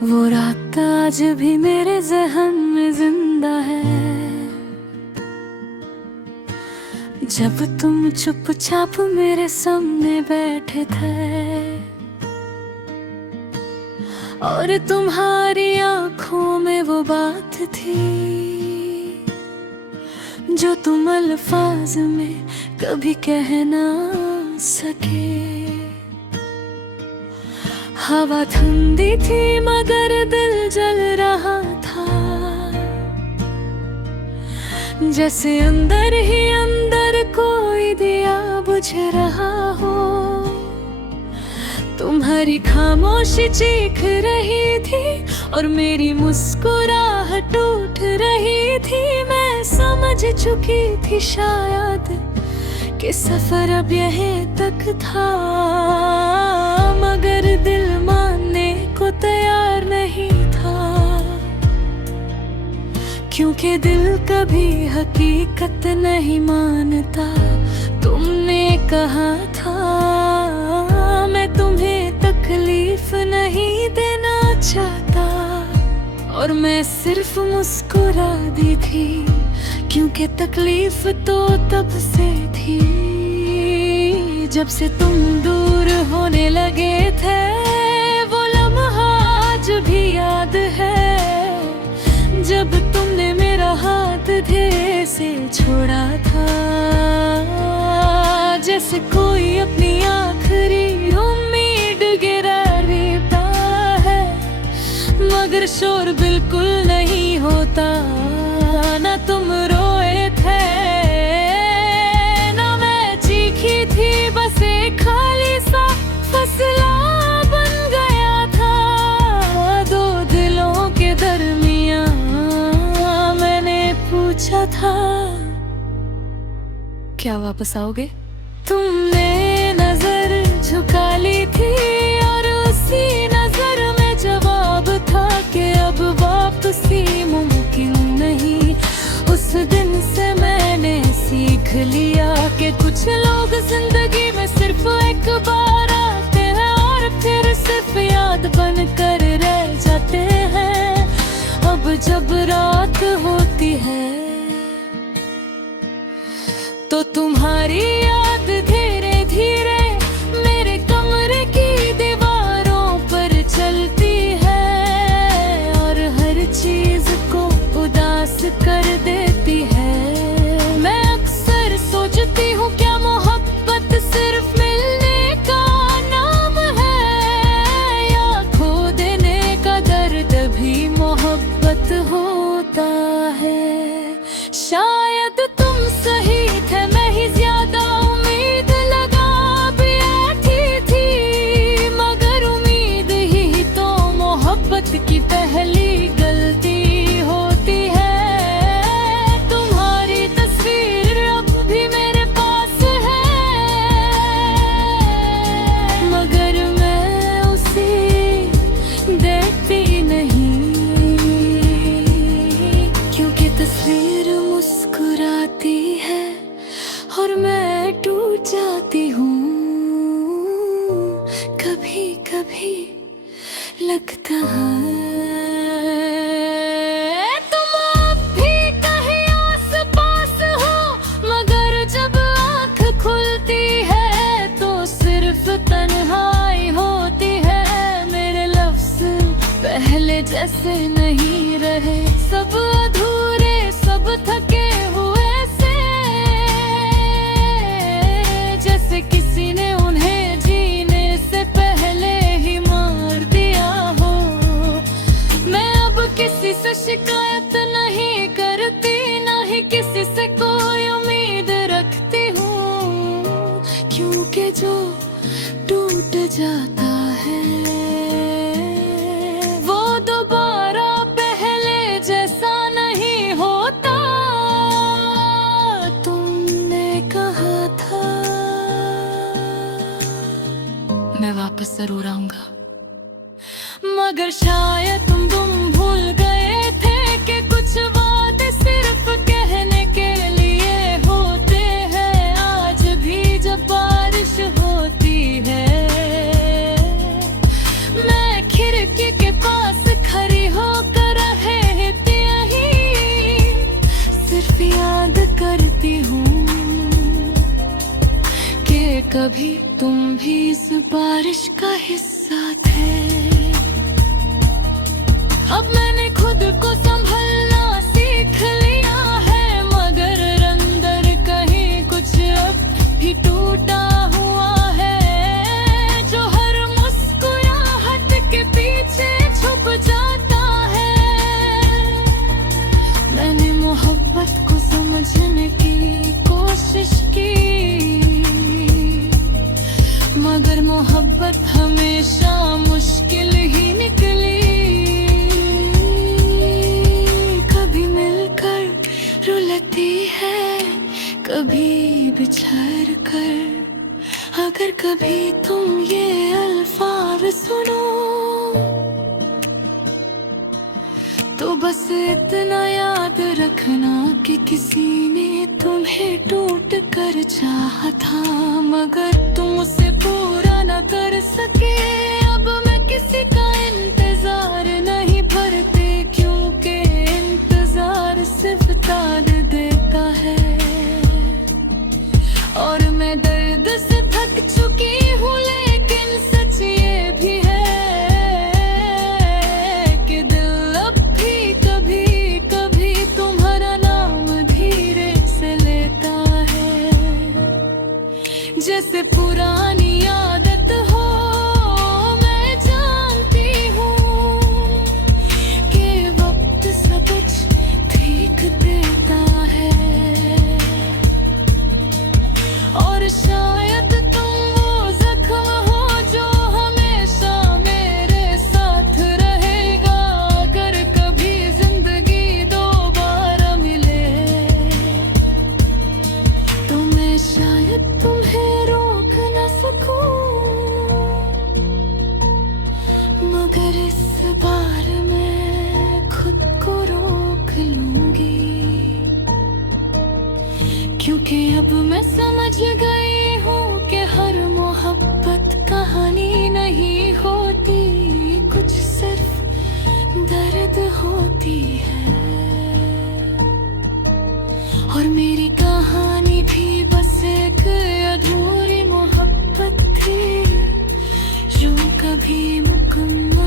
वो रात आज भी मेरे ज़हन में जिंदा है, जब तुम चुपचाप मेरे सामने बैठे थे और तुम्हारी आंखों में वो बात थी जो तुम अल्फाज में कभी कह ना सके। हवा ठंडी थी मगर दिल जल रहा था, जैसे अंदर ही अंदर कोई दिया बुझ रहा हो। तुम्हारी खामोशी चीख रही थी और मेरी मुस्कुराहट उठ रही थी। मैं समझ चुकी थी शायद कि सफर अब यहीं तक था, मगर दिल मानने को तैयार नहीं था, क्योंकि दिल कभी हकीकत नहीं मानता। तुमने कहा था मैं तुम्हें तकलीफ नहीं देना चाहता, और मैं सिर्फ मुस्कुरा दी थी, क्योंकि तकलीफ तो तब से थी जब से तुम दूर होने लगे थे। वो लम्हा आज भी याद है जब तुमने मेरा हाथ धीरे से छोड़ा था, जैसे कोई अपनी आखिरी उम्मीद गिरा देता है, मगर शोर बिल्कुल नहीं होता। ना तुम रोए थे ना मैं चीखी थी, बस एक खाली सा फैसला बन गया था दो दिलों के दरमियां। मैंने पूछा था क्या वापस आओगे? तुमने नजर झुका ली थी और उसी नजर में जवाब था कि अब वापसी मुमकिन नहीं। उस दिन से मैंने सीख लिया कि कुछ लोग जिंदगी में सिर्फ एक बार आते हैं और फिर सिर्फ याद बनकर रह जाते हैं। अब जब रात होती है तो तुम्हारी याद धीरे धीरे मेरे कमरे की दीवारों पर चलती है और हर चीज को उदास कर देती है। मैं अक्सर सोचती हूँ क्या मोहब्बत सिर्फ मिलने का नाम है, या खो देने का दर्द भी मोहब्बत होता है। शायद तुम सही थे, मैं ही ज्यादा उम्मीद लगा बैठी थी, मगर उम्मीद ही तो मोहब्बत की पहली गलती होती है। तुम्हारी तस्वीर अब भी मेरे पास है, मगर मैं उसे देखती नहीं, क्योंकि तस्वीर मुस्कुराती है और मैं टूट जाती हूँ। कभी कभी लगता है तुम अब भी कहीं आस पास हो, मगर जब आँख खुलती है तो सिर्फ तन्हाई होती है। मेरे लफ्ज पहले जैसे नहीं रहे, सब अधूरे सब थके हुए से, जैसे किसी ने उन्हें जीने से पहले ही मार दिया हो। मैं अब किसी से शिकायत नहीं करती, ना ही किसी से कोई उम्मीद रखती हूँ, क्योंकि जो टूट जाता है वो दोबारा पहले जैसा नहीं होता। तुमने कहा था मैं वापस जरूर आऊंगा, मगर शायद तुम भूल गए थे कि कुछ वादे सिर्फ कहने के लिए होते हैं। आज भी जब बारिश होती है मैं खिड़की के पास बिछड़ कर अगर कभी तुम ये अल्फाज सुनो तो बस इतना याद रखना कि किसी ने तुम्हें टूट कर चाहा था, मगर तुम उसे पूरा न कर सके। अब मैं किसी का इंतजार नहीं भरते, क्योंकि इंतजार सिर्फ तार देता है। और मैं दर्द से थक चुकी हूँ, लेकिन सच ये भी है कि दिल अब भी कभी कभी तुम्हारा नाम धीरे से लेता है। जैसे पुरानी आदत हो, मैं जानती हूँ कि वक्त सब कुछ ठीक देता है। और शायद तुम वो जख्म हो जो हमेशा मेरे साथ रहेगा। अगर कभी जिंदगी दोबारा मिले तो मैं शायद तुम्हें रोक न सकूं, मगर इस बार मैं खुद को रोक लूंगी। क्योंकि अब मैं समझ गई हूँ कि हर मोहब्बत कहानी नहीं होती, कुछ सिर्फ दर्द होती है। और मेरी कहानी भी बस एक अधूरी मोहब्बत थी जो कभी मुकम्मल